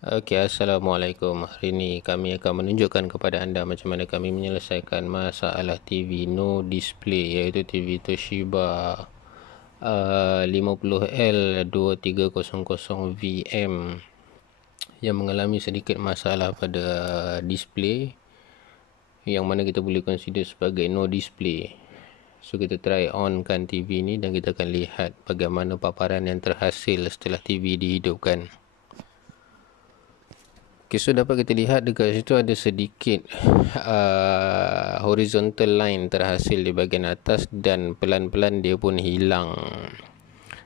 Okey, Assalamualaikum. Hari ini kami akan menunjukkan kepada anda macam mana kami menyelesaikan masalah TV no display, iaitu TV Toshiba 50L2300VM yang mengalami sedikit masalah pada display, yang mana kita boleh consider sebagai no display. So kita try on kan TV ni dan kita akan lihat bagaimana paparan yang terhasil setelah TV dihidupkan. Okay, so dapat kita lihat dekat situ ada sedikit horizontal line terhasil di bahagian atas dan pelan-pelan dia pun hilang.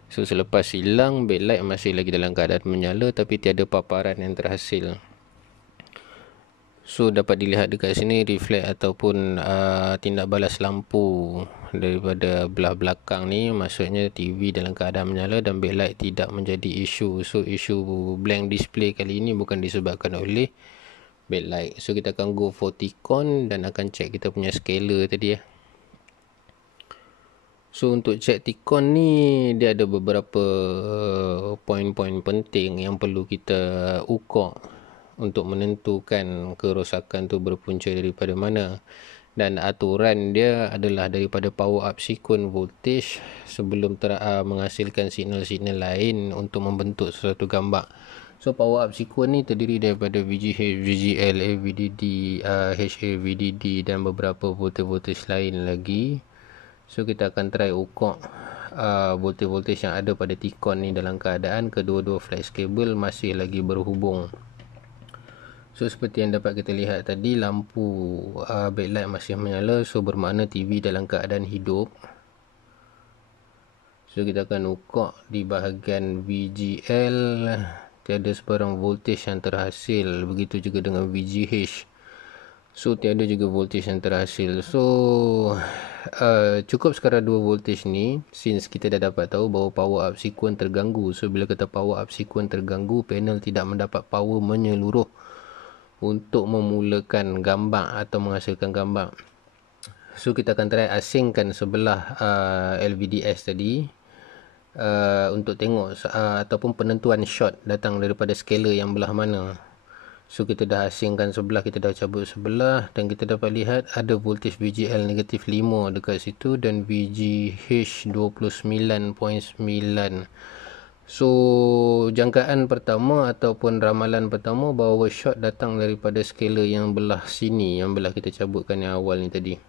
So selepas hilang, backlight masih lagi dalam keadaan menyala tapi tiada paparan yang terhasil. So dapat dilihat dekat sini reflect ataupun tindak balas lampu daripada belah belakang ni, maksudnya TV dalam keadaan menyala dan backlight tidak menjadi isu. So isu blank display kali ini bukan disebabkan oleh backlight. So kita akan go for Tikon dan akan check kita punya scaler tadi ya. So untuk check Tikon ni dia ada beberapa poin-poin penting yang perlu kita ukur untuk menentukan kerosakan tu berpunca daripada mana, dan aturan dia adalah daripada power up sequence voltage sebelum menghasilkan signal-signal lain untuk membentuk sesuatu gambar. So power up sequence ni terdiri daripada VGH, VGL, AVDD, HA, VDD dan beberapa voltage-voltage lain lagi. So kita akan try ukur voltage-voltage yang ada pada Tikon ni dalam keadaan kedua-dua flex cable masih lagi berhubung. So seperti yang dapat kita lihat tadi, lampu backlight masih menyala, so bermakna TV dalam keadaan hidup. So kita akan ukur di bahagian VGL, tiada sebarang voltage yang terhasil. Begitu juga dengan VGH, so tiada juga voltage yang terhasil. So cukup sekadar dua voltage ni, since kita dah dapat tahu bahawa power up sequence terganggu. So bila kata power up sequence terganggu, panel tidak mendapat power menyeluruh untuk memulakan gambar atau menghasilkan gambar. So kita akan try asingkan sebelah LVDS tadi untuk tengok ataupun penentuan short datang daripada scaler yang belah mana. So kita dah asingkan sebelah, kita dah cabut sebelah dan kita dapat lihat ada voltage VGL negatif 5 dekat situ dan VGH 29.9. So jangkaan pertama ataupun ramalan pertama bahawa short datang daripada scaler yang belah sini, yang belah kita cabutkan yang awal ni tadi.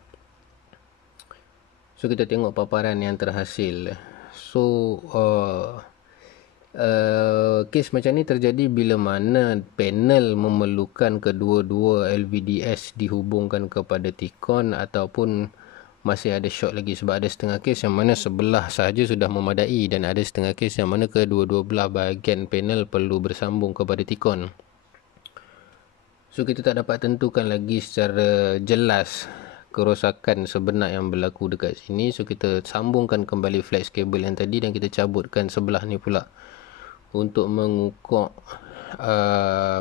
So kita tengok paparan yang terhasil. So kes macam ni terjadi bila mana panel memerlukan kedua-dua LVDS dihubungkan kepada Tikon ataupun masih ada short lagi, sebab ada setengah kes yang mana sebelah sahaja sudah memadai dan ada setengah kes yang mana kedua-dua belah bahagian panel perlu bersambung kepada Tikon. So kita tak dapat tentukan lagi secara jelas kerosakan sebenar yang berlaku dekat sini. So kita sambungkan kembali flex cable yang tadi dan kita cabutkan sebelah ni pula untuk mengukur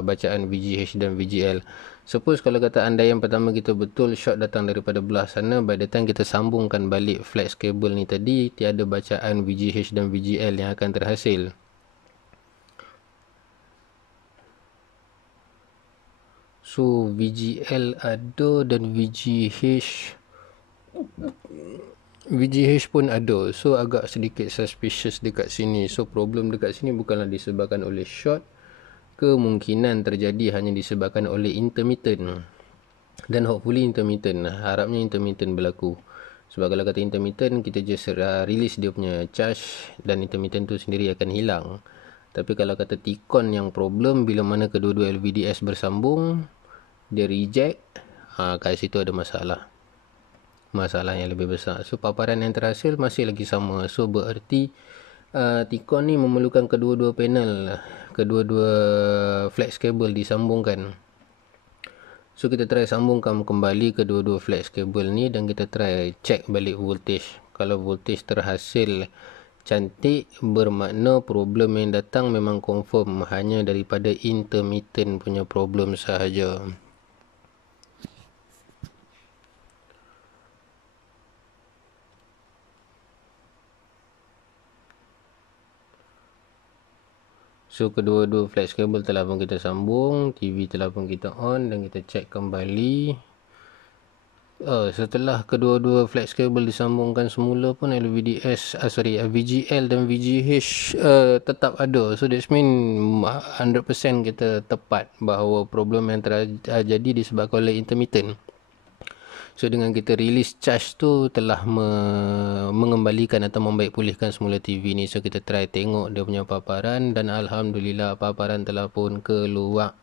bacaan VGH dan VGL. Suppose kalau kata andaian pertama kita betul short datang daripada belah sana, by the time kita sambungkan balik flex cable ni tadi, tiada bacaan VGH dan VGL yang akan terhasil. So VGL ada dan VGH pun ada. So agak sedikit suspicious dekat sini. So problem dekat sini bukanlah disebabkan oleh short, kemungkinan terjadi hanya disebabkan oleh intermittent. Dan hopefully intermittent, harapnya intermittent berlaku. Sebab kalau kata intermittent, kita just release dia punya charge dan intermittent tu sendiri akan hilang. Tapi kalau kata Tikon yang problem, bila mana kedua-dua LVDS bersambung, dia reject, kat situ ada masalah yang lebih besar. So paparan yang terhasil masih lagi sama. So bererti Tikon ni memerlukan kedua-dua panel, kedua-dua flex cable disambungkan. So kita try sambungkan kembali kedua-dua flex cable ni dan kita try check balik voltage. Kalau voltage terhasil cantik, bermakna problem yang datang memang confirm hanya daripada intermittent punya problem sahaja. So kedua-dua flex cable telah pun kita sambung, TV telah pun kita on dan kita check kembali. Setelah kedua-dua flex cable disambungkan semula pun VGL dan VGH tetap ada. So that's mean 100% kita tepat bahawa problem yang terjadi disebabkan oleh intermittent. So dengan kita release charge tu telah mengembalikan atau membaik pulihkan semula TV ni. So kita try tengok dia punya paparan dan alhamdulillah paparan telah pun keluar.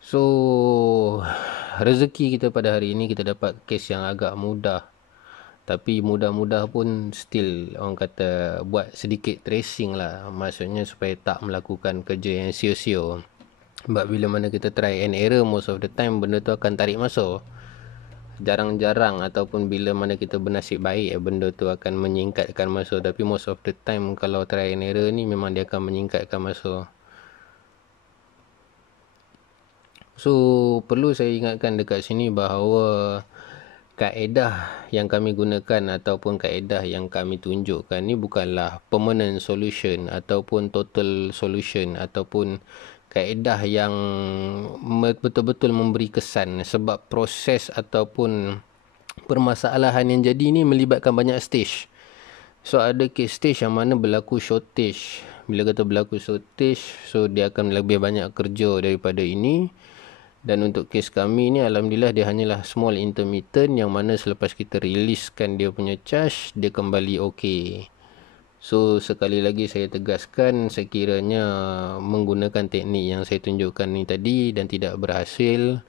So rezeki kita pada hari ini kita dapat kes yang agak mudah. Tapi mudah-mudah pun still orang kata buat sedikit tracing lah. Maksudnya supaya tak melakukan kerja yang sia-sia. Sebab bila mana kita try and error, most of the time benda tu akan tarik masa. Jarang-jarang ataupun bila mana kita bernasib baik, benda tu akan menyingkatkan masa. Tapi most of the time kalau try and error ni memang dia akan menyingkatkan masa. So perlu saya ingatkan dekat sini bahawa kaedah yang kami gunakan ataupun kaedah yang kami tunjukkan ni bukanlah permanent solution ataupun total solution ataupun kaedah yang betul-betul memberi kesan, sebab proses ataupun permasalahan yang jadi ni melibatkan banyak stage. So ada case stage yang mana berlaku shortage. Bila kata berlaku shortage, so dia akan lebih banyak kerja daripada ini. Dan untuk kes kami ni alhamdulillah dia hanyalah small intermittent yang mana selepas kita releasekan dia punya charge, dia kembali okey. So sekali lagi saya tegaskan, sekiranya menggunakan teknik yang saya tunjukkan ni tadi dan tidak berhasil,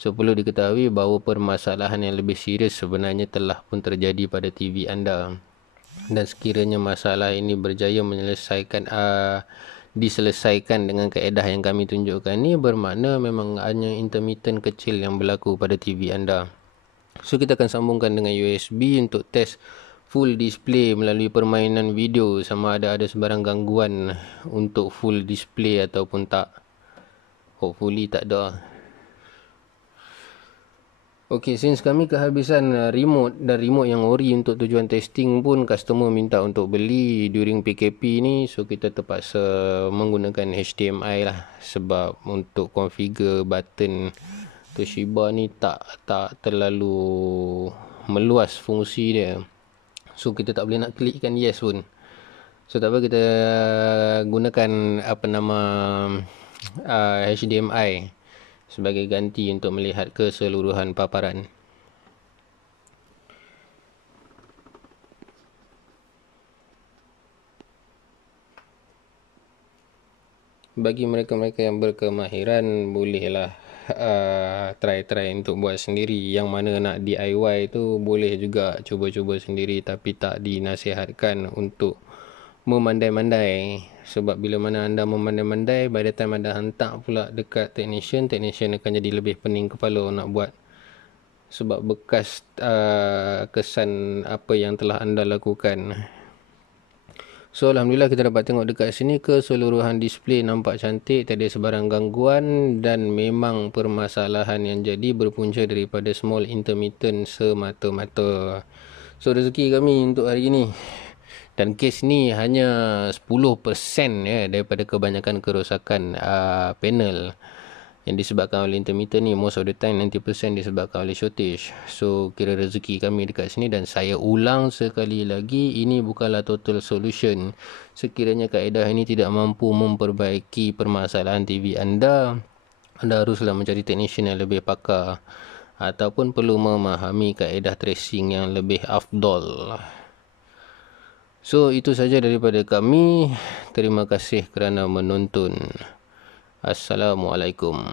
so perlu diketahui bahawa permasalahan yang lebih serius sebenarnya telah pun terjadi pada TV anda. Dan sekiranya masalah ini berjaya diselesaikan dengan kaedah yang kami tunjukkan ni, bermakna memang hanya intermittent kecil yang berlaku pada TV anda. So kita akan sambungkan dengan USB untuk test full display melalui permainan video sama ada sebarang gangguan untuk full display ataupun tak. Hopefully tak ada. Okay, since kami kehabisan remote dan remote yang ori untuk tujuan testing pun customer minta untuk beli during PKP ni, so kita terpaksa menggunakan HDMI lah, sebab untuk configure button Toshiba ni tak terlalu meluas fungsi dia. So kita tak boleh nak klikkan yes pun. So tak apa, kita gunakan HDMI sebagai ganti untuk melihat keseluruhan paparan. Bagi mereka-mereka yang berkemahiran, bolehlah try untuk buat sendiri. Yang mana nak DIY tu boleh juga cuba-cuba sendiri, tapi tak dinasihatkan untuk memandai-mandai. Sebab bila mana anda memandai-mandai, by the time anda hantar pula dekat technician akan jadi lebih pening kepala nak buat. Sebab bekas kesan apa yang telah anda lakukan. So alhamdulillah kita dapat tengok dekat sini keseluruhan display nampak cantik, tak ada sebarang gangguan, dan memang permasalahan yang jadi berpunca daripada small intermittent semata-mata. So rezeki kami untuk hari ini. Dan kes ni hanya 10% daripada kebanyakan kerosakan panel yang disebabkan oleh intermittent ni. Most of the time 90% disebabkan oleh shortage. So kira rezeki kami dekat sini. Dan saya ulang sekali lagi, ini bukanlah total solution. Sekiranya kaedah ini tidak mampu memperbaiki permasalahan TV anda haruslah mencari technician yang lebih pakar, ataupun perlu memahami kaedah tracing yang lebih afdol. So itu saja daripada kami. Terima kasih kerana menonton. Assalamualaikum.